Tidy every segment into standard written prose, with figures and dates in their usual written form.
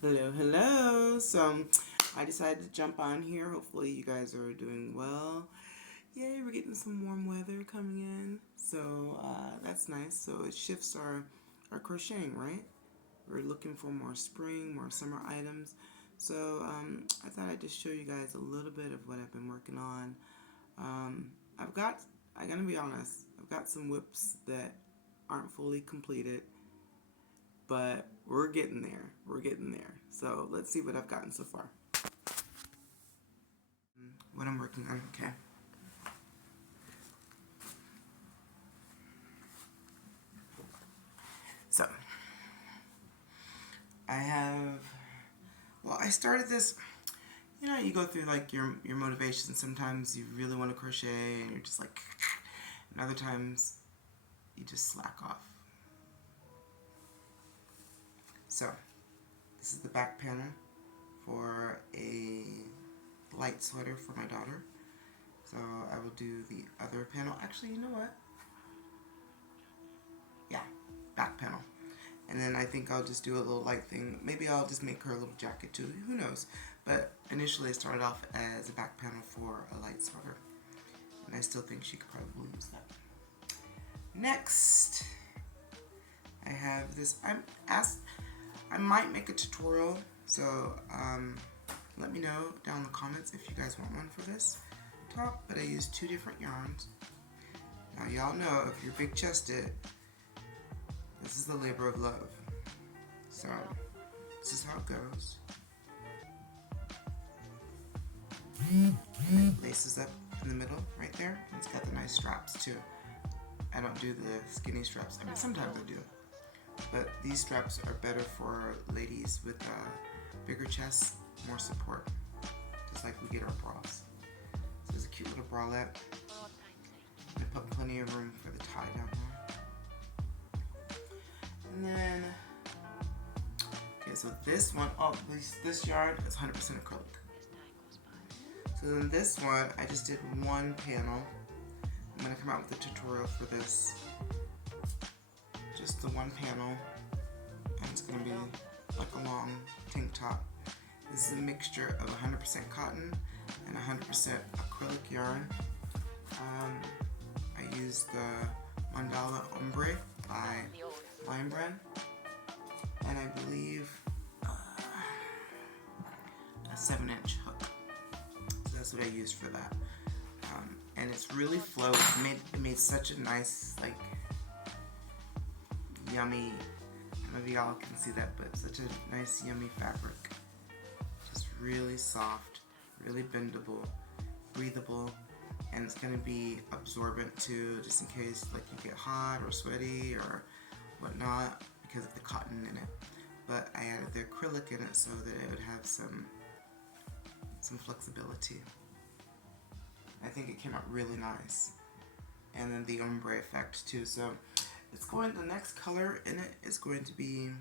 Hello, hello. I decided to jump on here. Hopefully you guys are doing well. Yay, we're getting some warm weather coming in. That's nice. So it shifts our crocheting, right? We're looking for more spring, more summer items. I thought I'd just show you guys a little bit of what I've been working on. Um, I'm gonna be honest, I've got some whips that aren't fully completed, but we're getting there. We're getting there. So let's see what I've gotten so far. What I'm working on, okay. So I have, I started this, you go through like your motivation. Sometimes you really want to crochet and you're just like, and other times you just slack off. So this is the back panel for a light sweater for my daughter. So I will do the other panel. Actually, you know what? Yeah, back panel. And then I think I'll just do a little light thing. Maybe I'll just make her a little jacket too. Who knows? But initially I started off as a back panel for a light sweater. And I still think she could probably use that. Next, I have this. I might make a tutorial. So let me know down in the comments if you guys want one for this top. But I used 2 different yarns. Now y'all know if you're big chested, this is the labor of love. So this is how it goes. And it laces up in the middle right there. It's got the nice straps too. I don't do the skinny straps. I mean, sometimes I do. But these straps are better for ladies with bigger chests, more support. Just like we get our bras. So there's a cute little bralette. I put plenty of room for the tie down there. And then, okay, so this one, this yarn is 100% acrylic. So then this one, I just did 1 panel. I'm going to come out with a tutorial for this. Just the 1 panel, and it's going to be like a long tank top. This is a mixture of 100% cotton and 100% acrylic yarn. I used the Mandala Ombre by Lion Brand, and I believe a 7-inch hook. So that's what I used for that. And it's really flowy. It made such a nice, like, yummy, I don't know if y'all can see that, but such a nice yummy fabric. Just really soft, really bendable, breathable, and it's going to be absorbent too, just in case like you get hot or sweaty or whatnot because of the cotton in it. But I added the acrylic in it so that it would have some flexibility. I think it came out really nice. And then the ombre effect too. So it's going, the next color in it is going to be,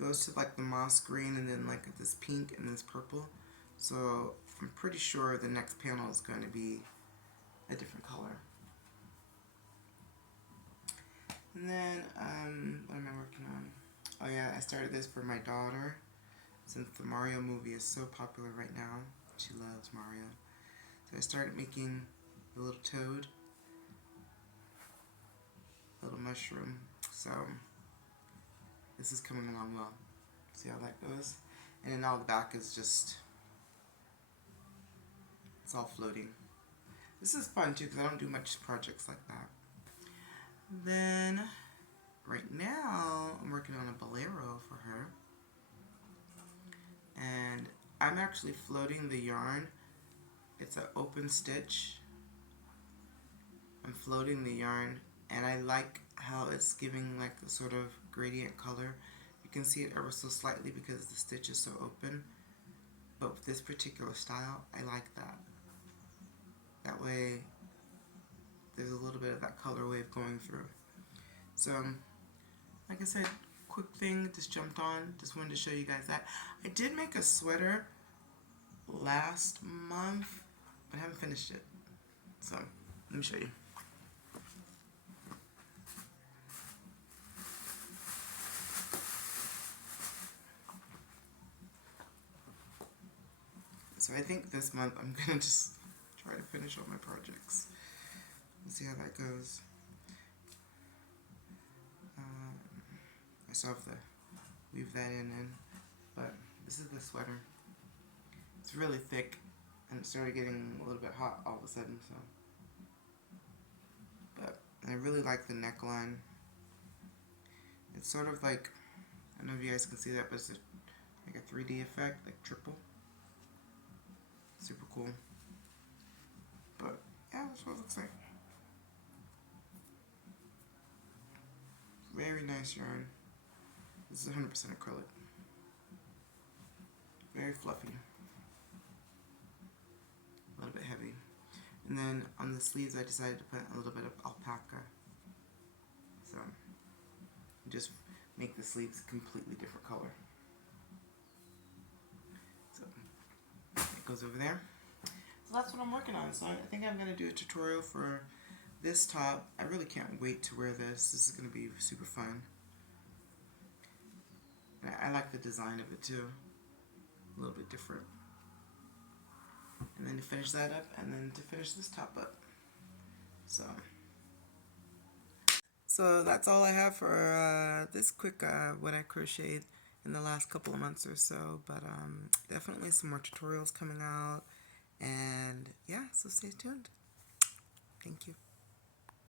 goes to like the moss green and then like this pink and this purple. So I'm pretty sure the next panel is going to be a different color. And then, what am I working on? Oh yeah, I started this for my daughter since the Mario movie is so popular right now. She loves Mario. So I started making the little toad, little mushroom. So this is coming along well. See how that goes? And then all the back is just, it's all floating. This is fun too because I don't do much projects like that. Then right now I'm working on a bolero for her. And I'm actually floating the yarn. It's an open stitch. I'm floating the yarn, and I like how it's giving like a sort of gradient color. You can see it ever so slightly because the stitch is so open. But with this particular style, I like that. That way, there's a little bit of that color wave going through. So, like I said, quick thing, just jumped on. Just wanted to show you guys that. I did make a sweater last month, but I haven't finished it. So, let me show you. So I think this month I'm gonna just try to finish all my projects. We'll see how that goes. I still have to weave that in, but this is the sweater. It's really thick, and it started getting a little bit hot all of a sudden. So, but I really like the neckline. It's sort of like, I don't know if you guys can see that, but it's like a 3D effect, like triple. Super cool. But yeah, that's what it looks like. Very nice yarn. This is 100% acrylic. Very fluffy. A little bit heavy. And then on the sleeves I decided to put a little bit of alpaca. So just make the sleeves a completely different color. So it goes over there. So that's what I'm working on. So I think I'm going to do a tutorial for this top. I really can't wait to wear this. This is going to be super fun. And I like the design of it too. A little bit different. And then to finish that up, and then to finish this top up. So that's all I have for this quick what I crocheted in the last couple of months or so. But definitely some more tutorials coming out. And yeah, so stay tuned. Thank you.